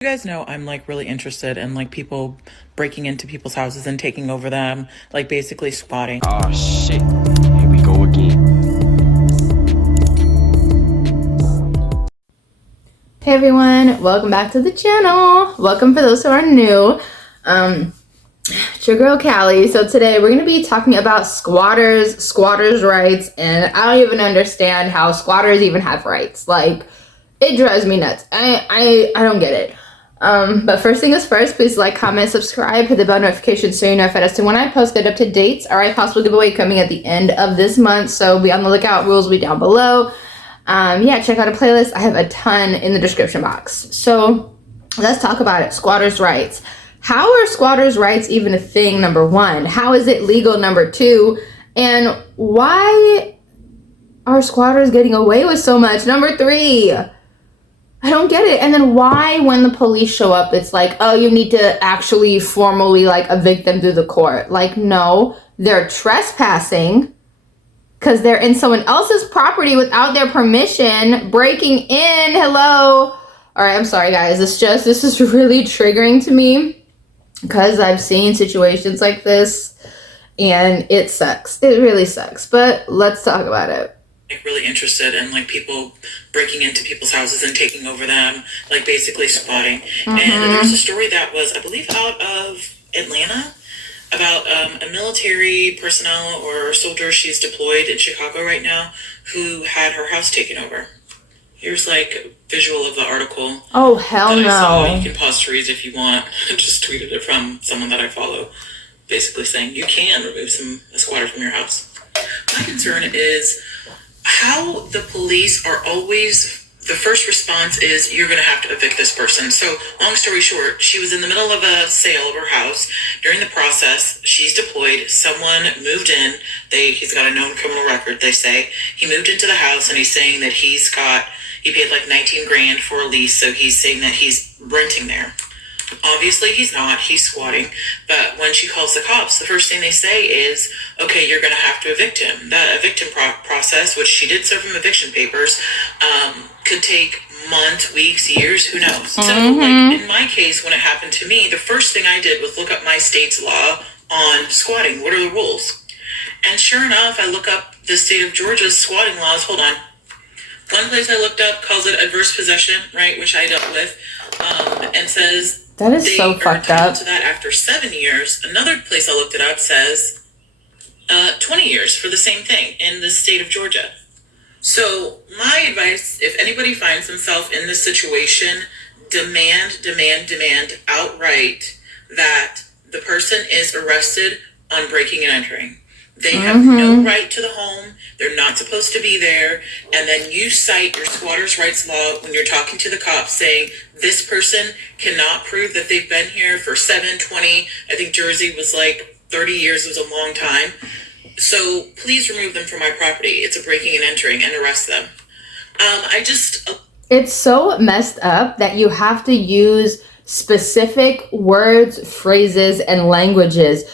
You guys know I'm like really interested in like people breaking into people's houses and taking over them, like basically squatting. Oh shit, here we go again. Hey everyone, welcome back to the channel. Welcome for those who are new. It's your girl Callie. So today we're going to be talking about squatters' rights, and I don't even understand how squatters even have rights. Like, it drives me nuts. I don't get it. But first thing is first, please like, comment, subscribe, hit the bell notification so you know as to when I post, get up to dates. Alright, possible giveaway coming at the end of this month, so be on the lookout. Rules will be down below. Yeah, check out a playlist. I have a ton in the description box. So let's talk about it. Squatters' rights. How are squatters' rights even a thing, number one? How is it legal, number two? And why are squatters getting away with so much, number three? I don't get it. And then why, when the police show up, it's like, oh, you need to actually formally like evict them through the court. Like, no, they're trespassing because they're in someone else's property without their permission, breaking in. Hello. All right, I'm sorry, guys. This is really triggering to me because I've seen situations like this and it sucks. It really sucks. But let's talk about it. Like really interested in like people breaking into people's houses and taking over them, like basically squatting. And there's a story that was, I believe, out of Atlanta about a military personnel or soldier. She's deployed in Chicago right now, who had her house taken over. Here's like a visual of the article. Oh, hell that no. I saw. You can pause to read if you want. I just tweeted it from someone that I follow, basically saying you can remove a squatter from your house. My concern is how the police are always, the first response is you're going to have to evict this person. So long story short, she was in the middle of a sale of her house. During the process, she's deployed. Someone moved in. He's got a known criminal record, they say. He moved into the house and he's saying that he paid like 19 grand for a lease. So he's saying that he's renting there. Obviously he's not, he's squatting. But when she calls the cops, the first thing they say is, okay, you're going to have to evict him. That eviction process, which she did serve him eviction papers, could take months, weeks, years, who knows. So like in my case, when it happened to me, the first thing I did was look up my state's law on squatting. What are the rules? And sure enough, I look up the state of Georgia's squatting laws. Hold on. One place I looked up calls it adverse possession, right, which I dealt with, and says that is so fucked up. To that after 7 years. Another place I looked it up says 20 years for the same thing in the state of Georgia. So my advice, if anybody finds themselves in this situation, demand outright that the person is arrested on breaking and entering. They have no right to the home. They're not supposed to be there. And then you cite your squatters' rights law when you're talking to the cops saying this person cannot prove that they've been here for 7, 20. I think Jersey was like 30 years. It was a long time. So please remove them from my property. It's a breaking and entering, and arrest them. It's so messed up that you have to use specific words, phrases, and languages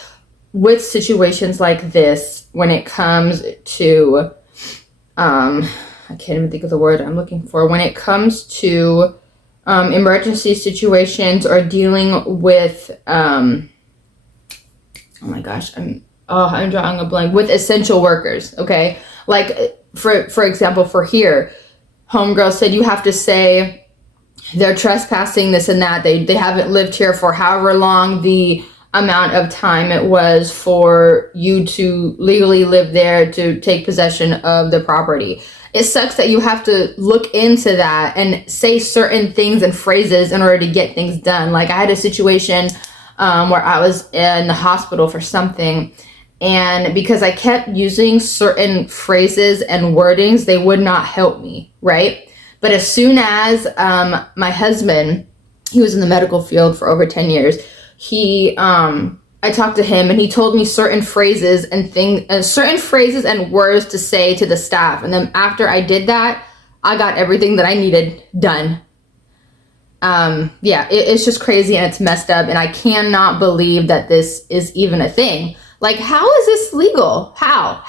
with situations like this when it comes to, I can't even think of the word I'm looking for, when it comes to emergency situations or dealing with, oh my gosh, I'm drawing a blank, with essential workers, okay? Like, for example, for here, homegirl said you have to say they're trespassing, this and that, they haven't lived here for however long the amount of time it was for you to legally live there to take possession of the property. It sucks that you have to look into that and say certain things and phrases in order to get things done. Like, I had a situation where I was in the hospital for something, and because I kept using certain phrases and wordings, they would not help me, right? But as soon as my husband, he was in the medical field for over 10 years, I talked to him and he told me certain phrases and words to say to the staff. And then after I did that, I got everything that I needed done. Yeah, it's just crazy and it's messed up. And I cannot believe that this is even a thing. Like, how is this legal? How?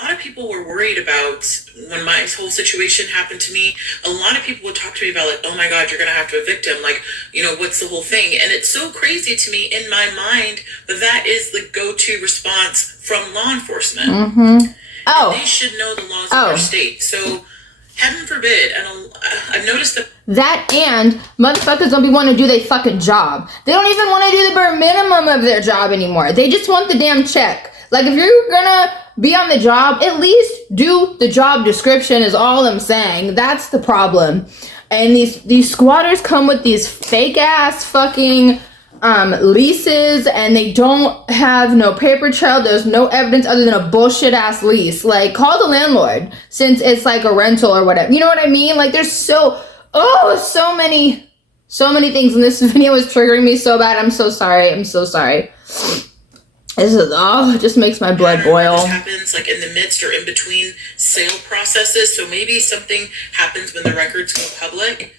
A lot of people were worried about when my whole situation happened to me. A lot of people would talk to me about like, oh my God, you're going to have to evict him. Like, you know, what's the whole thing? And it's so crazy to me in my mind that is the go-to response from law enforcement. Mm-hmm. Oh. And they should know the laws of their state. So heaven forbid. And I've noticed that and motherfuckers don't be wanting to do their fucking job. They don't even want to do the bare minimum of their job anymore. They just want the damn check. Like, if you're gonna be on the job, at least do the job description is all I'm saying. That's the problem. And these squatters come with these fake ass fucking leases, and they don't have no paper trail. There's no evidence other than a bullshit ass lease. Like, call the landlord since it's like a rental or whatever. You know what I mean? Like, there's so many things, and this video is triggering me so bad. I'm so sorry. This is, it just makes my blood boil. This happens like in the midst or in between sale processes. So maybe something happens when the records go public.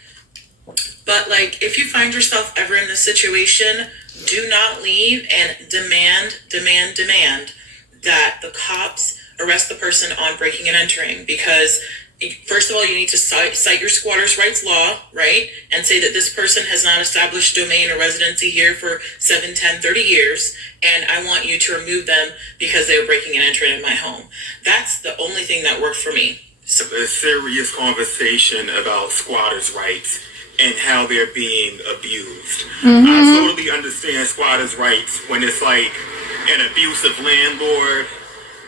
But like, if you find yourself ever in this situation, do not leave, and demand that the cops arrest the person on breaking and entering. Because first of all, you need to cite your squatters' rights law, right? And say that this person has not established domain or residency here for 7, 10, 30 years. And I want you to remove them because they were breaking and entering in my home. That's the only thing that worked for me. So a serious conversation about squatters' rights and how they're being abused. Mm-hmm. I totally understand squatters' rights when it's like an abusive landlord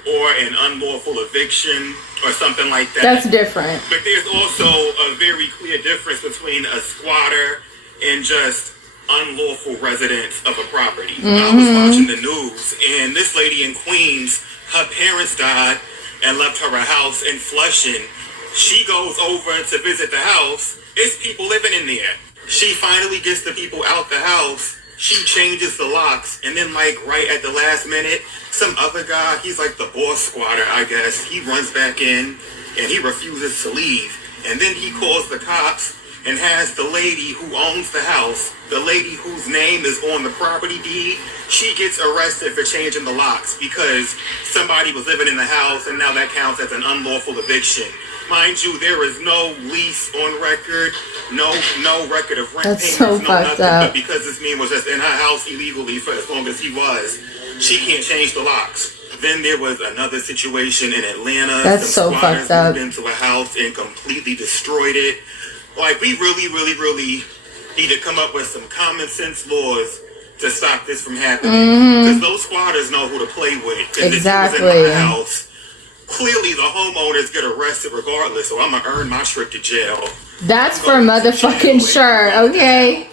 or an unlawful eviction or something like that. That's different. But there's also a very clear difference between a squatter and just unlawful residents of a property. I was watching the news, and this lady in Queens, her parents died and left her a house in Flushing. She goes over to visit the house. It's people living in there. She finally gets the people out the house. She changes the locks, and then like right at the last minute, some other guy, he's like the boss squatter, I guess, he runs back in and he refuses to leave. And then he calls the cops and has the lady who owns the house, the lady whose name is on the property deed, she gets arrested for changing the locks because somebody was living in the house, and now that counts as an unlawful eviction. Mind you, there is no lease on record, no record of rent That's payments, so fucked up. But because this man was just in her house illegally for as long as he was, she can't change the locks. Then there was another situation in Atlanta. That's so fucked up. Moved into a house and completely destroyed it. Like, we really need to come up with some common sense laws to stop this from happening. Because those squatters know who to play with. Exactly. If he was in my house, clearly the homeowners get arrested regardless, so I'm going to earn my trip to jail. That's for motherfucking sure, okay?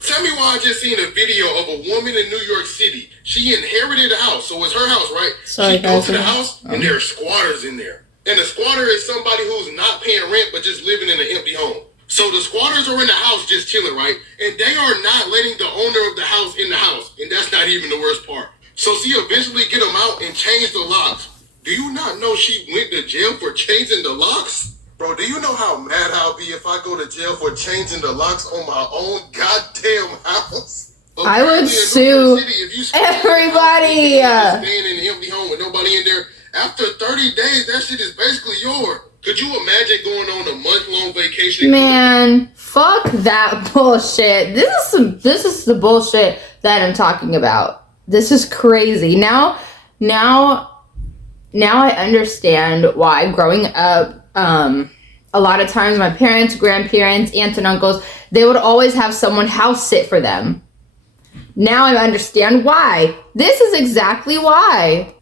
Tell me why I just seen a video of a woman in New York City. She inherited a house, so it's her house, right? Sorry, she goes to the house, and there are squatters in there. And a squatter is somebody who's not paying rent, but just living in an empty home. So the squatters are in the house just chilling, right? And they are not letting the owner of the house in the house. And that's not even the worst part. So she eventually get them out and change the locks. Do you not know she went to jail for changing the locks? Bro, do you know how mad I'll be if I go to jail for changing the locks on my own goddamn house? I would sue everybody. Staying in an empty home with nobody in there. After 30 days, that shit is basically yours. Could you imagine going on a month-long vacation? Man, fuck that bullshit. This is the bullshit that I'm talking about. This is crazy. Now I understand why growing up, a lot of times my parents, grandparents, aunts and uncles, they would always have someone house sit for them. Now I understand why. This is exactly why.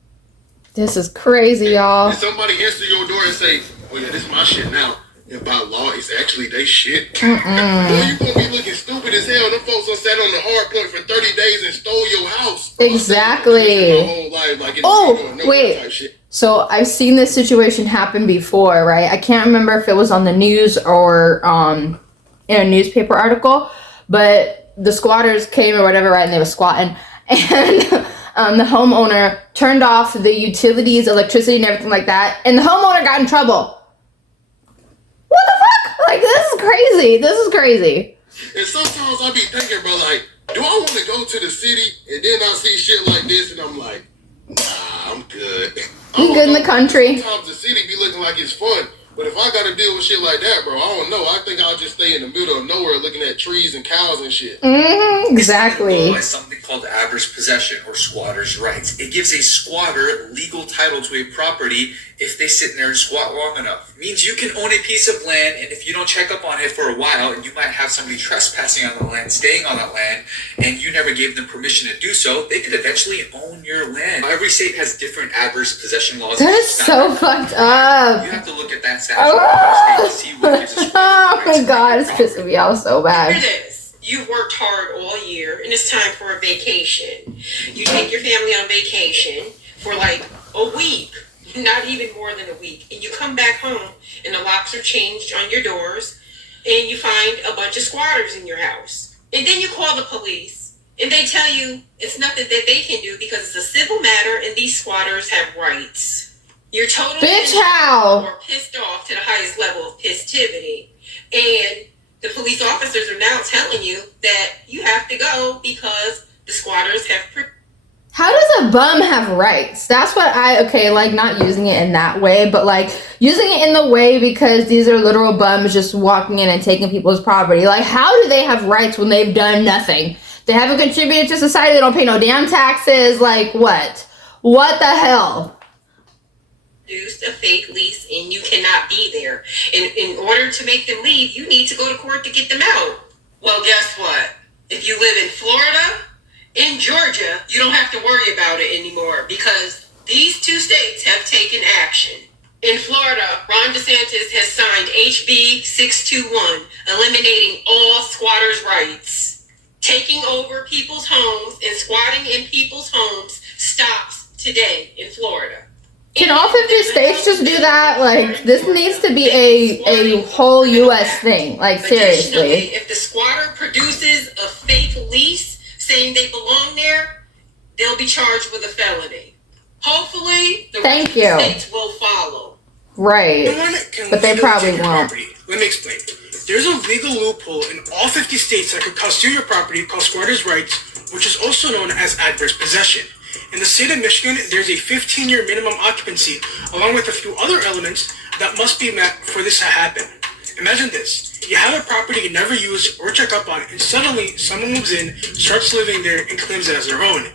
This is crazy, y'all. And somebody answer your door and say, oh yeah, this is my shit now. And by law, it's actually they shit. Boy, you gonna be looking stupid as hell. Them folks done sat on the hard point for 30 days and stole your house. Exactly. My whole life, like, wait. Type shit. So I've seen this situation happen before, right? I can't remember if it was on the news or in a newspaper article, but the squatters came or whatever, right? And they were squatting. And the homeowner turned off the utilities, electricity, and everything like that. And the homeowner got in trouble. What the fuck? Like, this is crazy. And sometimes I be thinking, bro, like, do I want to go to the city and then I see shit like this and I'm like, nah, I'm I'm good. You good in the country? Sometimes the city be looking like it's fun. But if I gotta deal with shit like that, bro, I don't know. I think I'll just stay in the middle of nowhere looking at trees and cows and shit. Exactly. Law is something called adverse possession or squatter's rights. It gives a squatter legal title to a property if they sit in there and squat long enough. It means you can own a piece of land, and if you don't check up on it for a while, and you might have somebody trespassing on the land, staying on that land, and you never gave them permission to do so, they could eventually own your land. Every state has different adverse possession laws. That is so fucked up. You have to look at that statute to see what gives a squatter Oh the my rights to god, make it's your pissing me off so bad. Hear this. You've worked hard all year, and it's time for a vacation. You take your family on vacation for like a week, not even more than a week, and you come back home, and the locks are changed on your doors, and you find a bunch of squatters in your house. And then you call the police, and they tell you it's nothing that they can do because it's a civil matter, and these squatters have rights. You're totally Bitch, how? or pissed off to the highest level of pisstivity, and the police officers are now telling you that you have to go because the squatters have. How does a bum have rights? That's what like not using it in that way, but like using it in the way because these are literal bums just walking in and taking people's property. Like, how do they have rights when they've done nothing? They haven't contributed to society. They don't pay no damn taxes. Like, what? What the hell? Produced a fake lease and you cannot be there. And in order to make them leave, you need to go to court to get them out. Well, guess what? If you live in Florida, in Georgia, you don't have to worry about it anymore because these two states have taken action. In Florida, Ron DeSantis has signed HB 621, eliminating all squatters' rights. Taking over people's homes and squatting in people's homes stops today in Florida. Can all 50 states just do that? Like, this needs to be a whole U.S. thing. Like, seriously. Additionally, if the squatter produces a fake lease saying they belong there, they'll be charged with a felony. Hopefully, the rest of the states will follow. Right. But they probably won't. Let me explain. There's a legal loophole in all 50 states that could cost you your property called squatters' rights, which is also known as adverse possession. In the state of Michigan, there's a 15-year minimum occupancy, along with a few other elements that must be met for this to happen. Imagine this. You have a property you never use or check up on, and suddenly someone moves in, starts living there, and claims it as their own.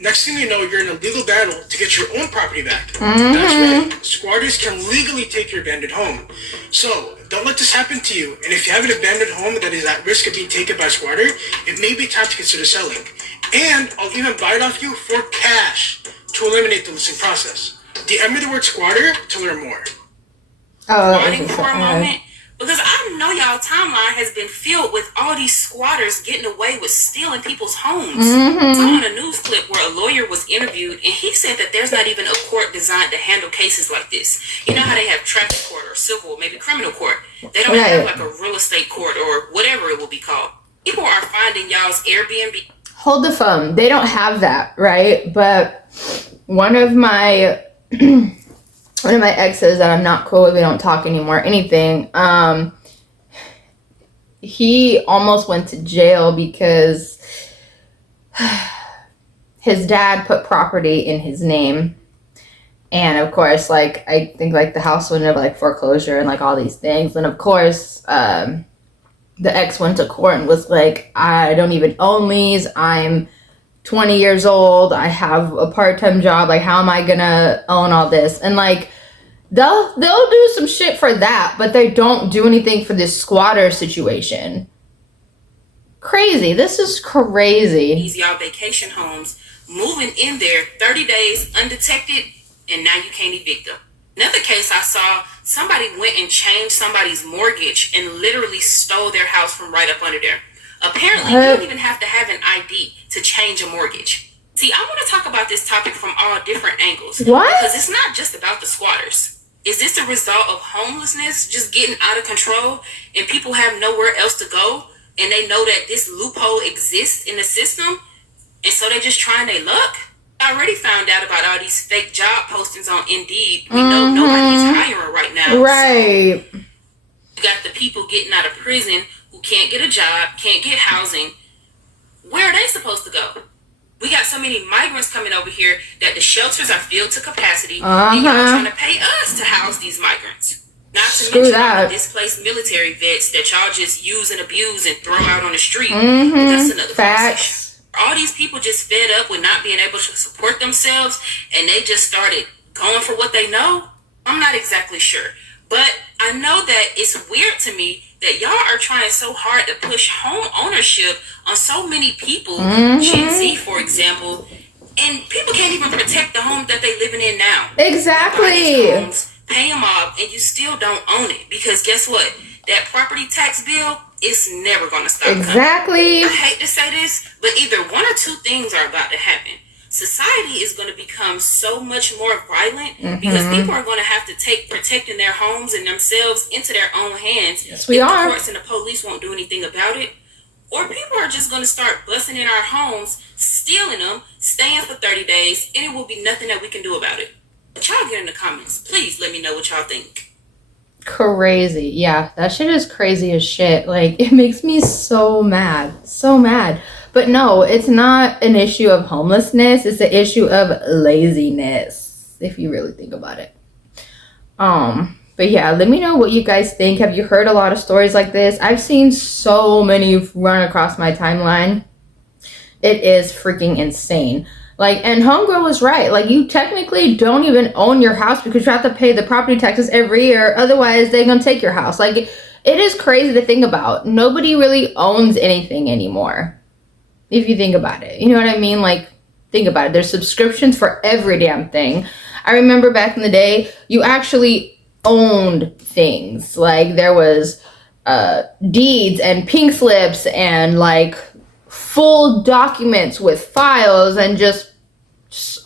Next thing you know, you're in a legal battle to get your own property back. That's right. Squatters can legally take your abandoned home. So, don't let this happen to you. And if you have an abandoned home that is at risk of being taken by a squatter, it may be time to consider selling. And I'll even buy it off you for cash to eliminate the listing process. DM me the word squatter to learn more. Squatting for a moment, because I know y'all timeline has been filled with all these squatters getting away with stealing people's homes. So on a news clip where a lawyer was interviewed, and he said that there's not even a court designed to handle cases like this. You know how they have traffic court or civil, maybe criminal court. They don't have like a real estate court or whatever it will be called. People are finding y'all's Airbnb. Hold the phone. They don't have that, right? But one of my exes that I'm not cool with, we don't talk anymore, anything, he almost went to jail because his dad put property in his name. And of course, like, I think like the house went into like foreclosure and like all these things. And of course, the ex went to court and was like, I don't even own these. I'm 20 years old. I have a part-time job. Like, how am I gonna own all this? And like, they'll do some shit for that, but they don't do anything for this squatter situation. Crazy. This is crazy. These y'all vacation homes, moving in there 30 days undetected, and now you can't evict them. Another case I saw, somebody went and changed somebody's mortgage and literally stole their house from right up under there. Apparently, you don't even have to have an ID to change a mortgage. See, I want to talk about this topic from all different angles. What? Because it's not just about the squatters. Is this a result of homelessness just getting out of control and people have nowhere else to go and they know that this loophole exists in the system and so they're just trying their luck? I already found out about all these fake job postings on Indeed. We know nobody's hiring right now. Right. So you got the people getting out of prison who can't get a job, can't get housing. Where are they supposed to go? We got so many migrants coming over here that the shelters are filled to capacity. And y'all trying to pay us to house these migrants. Not to mention all the displaced military vets that y'all just use and abuse and throw out on the street. That's another conversation. All these people just fed up with not being able to support themselves, and they just started going for what they know. I'm not exactly sure. But I know that it's weird to me that y'all are trying so hard to push home ownership on so many people, Gen Z, for example, and people can't even protect the home that they living in now. Exactly. Homes, pay them off, and you still don't own it, because guess what? That property tax bill is never going to stop coming. Exactly. I hate to say this, but either one or two things are about to happen. Society is going to become so much more violent because people are going to have to take protecting their homes and themselves into their own hands. Yes, we are. The courts and the police won't do anything about it. Or people are just going to start busting in our homes, stealing them, staying for 30 days, and it will be nothing that we can do about it. But y'all get in the comments. Please let me know what y'all think. Crazy. Yeah, that shit is crazy as shit. Like, it makes me so mad. So mad. But no, it's not an issue of homelessness. It's an issue of laziness, if you really think about it. But yeah, let me know what you guys think. Have you heard a lot of stories like this? I've seen so many run across my timeline. It is freaking insane. Like, and Homegirl was right. Like, you technically don't even own your house because you have to pay the property taxes every year. Otherwise, they're going to take your house. Like, it is crazy to think about. Nobody really owns anything anymore. If you think about it. You know what I mean? Like, think about it. There's subscriptions for every damn thing. I remember back in the day, you actually owned things. Like, there was deeds and pink slips and, like, full documents with files and just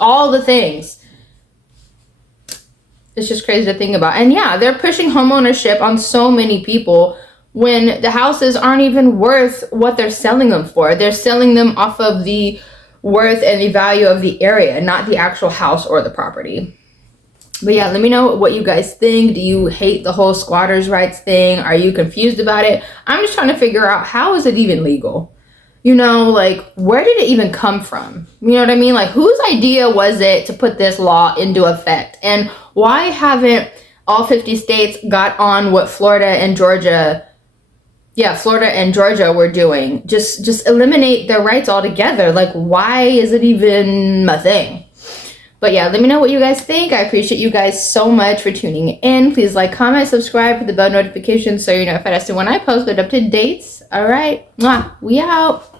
all the things. It's just crazy to think about. And yeah, they're pushing homeownership on so many people when the houses aren't even worth what they're selling them for. They're selling them off of the worth and the value of the area, not the actual house or the property. But yeah, let me know what you guys think. Do you hate the whole squatters' rights thing? Are you confused about it? I'm just trying to figure out, how is it even legal? You know, like, where did it even come from? You know what I mean? Like, whose idea was it to put this law into effect? And why haven't all 50 states got on what Florida and Georgia were doing? Just eliminate their rights altogether. Like, why is it even a thing? But yeah, let me know what you guys think. I appreciate you guys so much for tuning in. Please like, comment, subscribe, hit the bell notification so you're notified as to when I post with up to dates. All right. Mwah. We out.